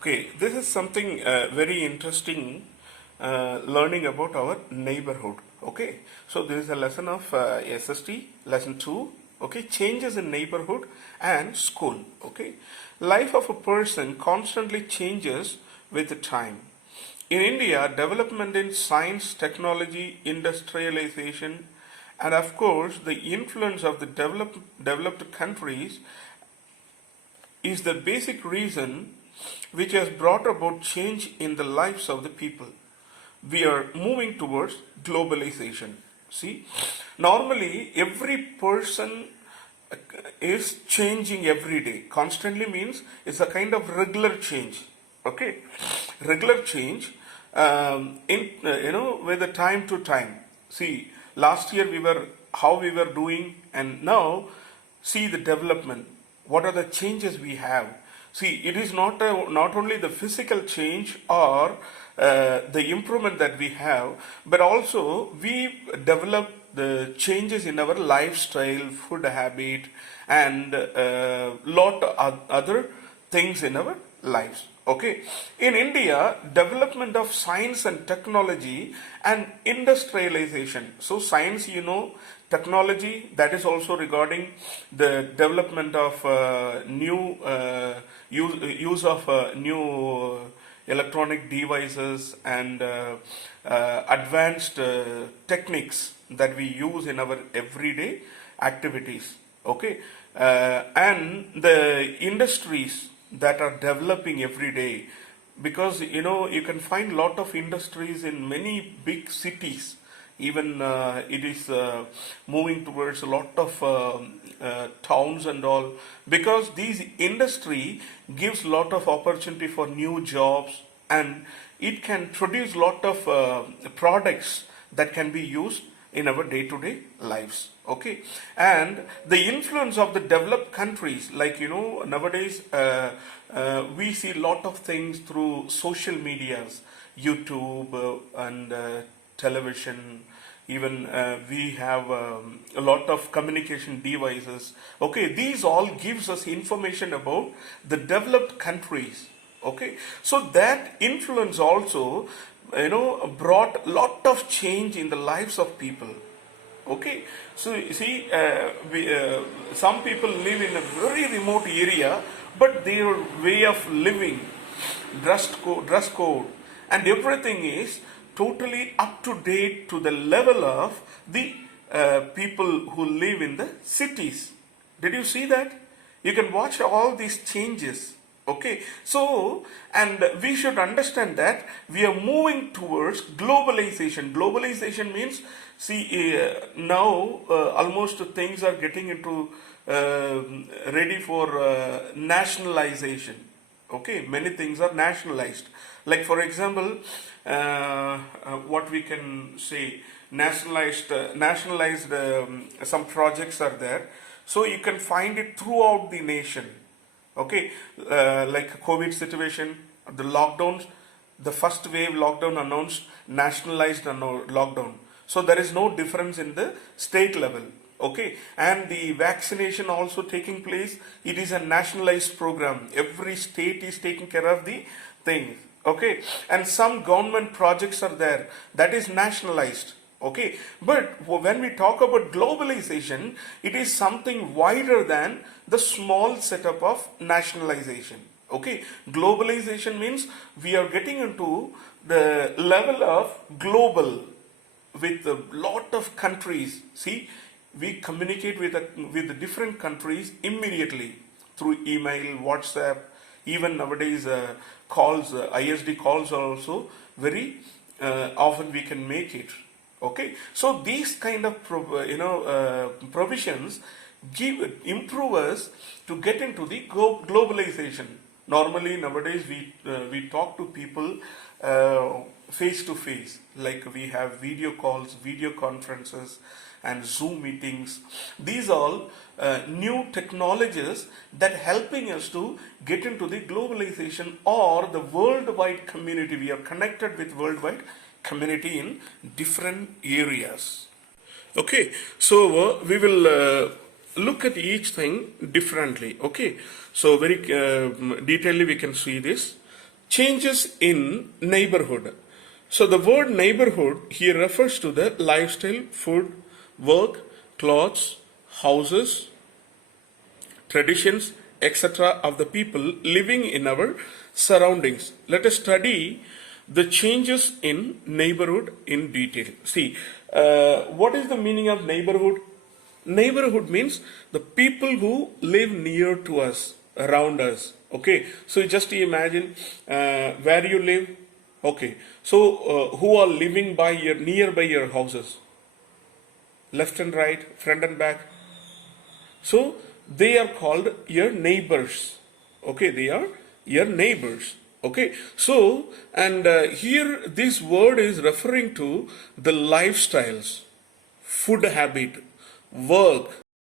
Okay, this is something very interesting learning about our neighborhood. Okay, so this is a lesson of SST, lesson 2. Okay, changes in neighborhood and school. Okay, life of a person constantly changes with the time. In India, development in science, technology, industrialization, and of course, the influence of the developed countries is the basic reason which has brought about change in the lives of the people. We are moving towards globalization. See, normally every person is changing every day. Constantly means it's a kind of regular change. Okay, regular change in with the time to time. See, last year we were how we were doing, and now see the development. What are the changes we have? See, it is not only the physical change or the improvement that we have, but also we develop the changes in our lifestyle, food habit, and lot of other things in our lives. Okay, in India, development of science and technology and industrialization. So science, technology, that is also regarding the development of new use of new electronic devices and advanced techniques that we use in our everyday activities. Okay, and the industries that are developing every day, because you can find lot of industries in many big cities. Even it is moving towards a lot of towns and all, because these industry gives lot of opportunity for new jobs, and it can produce lot of products that can be used in our day-to-day lives. Okay, and the influence of the developed countries, like nowadays we see lot of things through social medias, YouTube and television. Even we have a lot of communication devices. Okay, these all gives us information about the developed countries. Okay, so that influence also brought lot of change in the lives of people. Okay, so you see, some people live in a very remote area, but their way of living, dress code, and everything is totally up to date to the level of the people who live in the cities. Did you see that? You can watch all these changes. Okay, so, and we should understand that we are moving towards globalization. Globalization means, see, now almost things are getting into ready for nationalization. Okay, many things are nationalized. Like for example, what we can say, nationalized some projects are there. So you can find it throughout the nation. Okay, like COVID situation, the lockdowns, the first wave lockdown announced, nationalized lockdown. So there is no difference in the state level. Okay, and the vaccination also taking place. It is a nationalized program. Every state is taking care of the thing. Okay, and some government projects are there, that is nationalized. Okay, but when we talk about globalization, it is something wider than the small setup of nationalization. Okay, globalization means we are getting into the level of global with a lot of countries. See, we communicate with the different countries immediately through email, WhatsApp, even nowadays calls, ISD calls are also very often we can make it. Okay, so these kind of provisions improve us to get into the globalization. Normally nowadays we talk to people face to face, like we have video calls, video conferences, and Zoom meetings. These all new technologies that helping us to get into the globalization or the worldwide community. We are connected with worldwide community in different areas. Okay, so we will look at each thing differently. Okay, so very detailedly we can see this. changes in neighborhood. So the word neighborhood here refers to the lifestyle, food, work, clothes, houses, traditions, etc. of the people living in our surroundings. Let us study the changes in neighborhood in detail. See, what is the meaning of neighborhood? Neighborhood means the people who live near to us, around us. Okay, so just imagine where you live. Okay, so who are living by your nearby your houses, left and right, front and back. So they are called your neighbors. Okay, they are your neighbors. Okay, so and here this word is referring to the lifestyles, food habit, work,